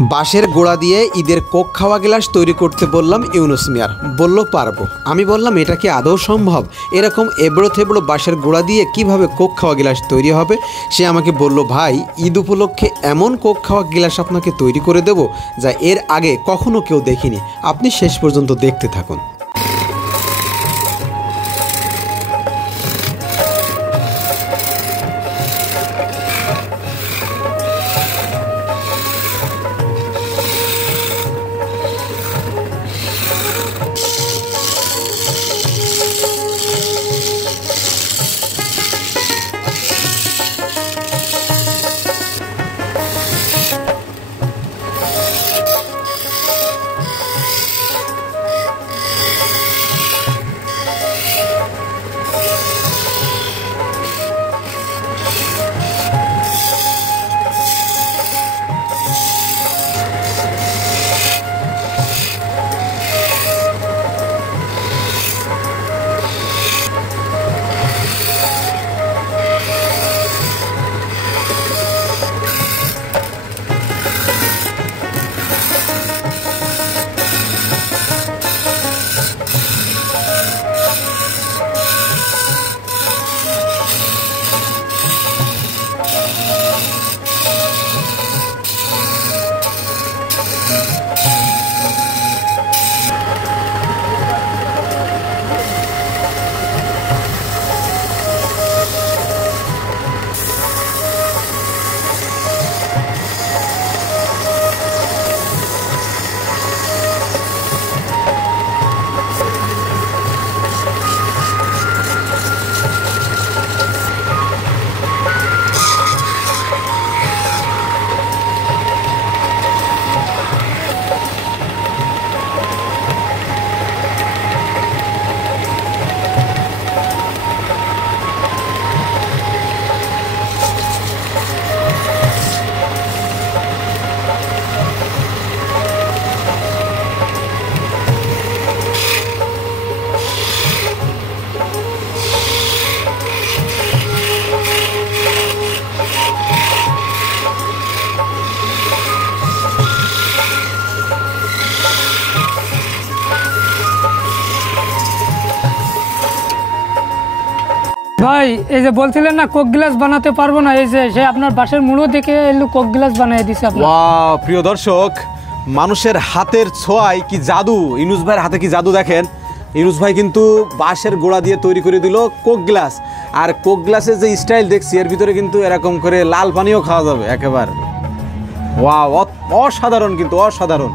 বাঁশের গোড়া দিয়ে ঈদের কোক খাওয়া গ্লাস তৈরি করতে বললাম ইউনুস মিয়ার, বলল পারবো। আমি বললাম এটা কি আদৌ সম্ভব? এরকম এবড়ো থেবড়ো বাঁশের গোড়া দিয়ে কিভাবে কোক খাওয়া গ্লাস তৈরি হবে? সে আমাকে বলল, ভাই ঈদ উপলক্ষে এমন কোক খাওয়া গ্লাস আপনাকে তৈরি করে দেব যা এর আগে কখনো কেউ দেখিনি। আপনি শেষ পর্যন্ত দেখতে থাকুন। ভাই এই যে বলছিলেন না কোক গ্লাস বানাতে পারবো না, এই যে সে আপনার বাঁশের মুড়ো দেখে এলো কোক গ্লাস বানিয়ে দিছে আপনার। ওয়াও প্রিয় দর্শক, মানুষের হাতের ছোঁয়ায় কি জাদু! ইউনুস ভাইয়ের হাতে কি জাদু দেখেন। ইউনুস ভাই কিন্তু বাঁশের গোড়া দিয়ে তৈরি করে দিল কোক গ্লাস। আর কোক গ্লাসের যে স্টাইল দেখছি এর ভিতরে কিন্তু এরকম করে লাল পানিও খাওয়া যাবে একেবারে। ওয়াও, অসাধারণ, কিন্তু অসাধারণ।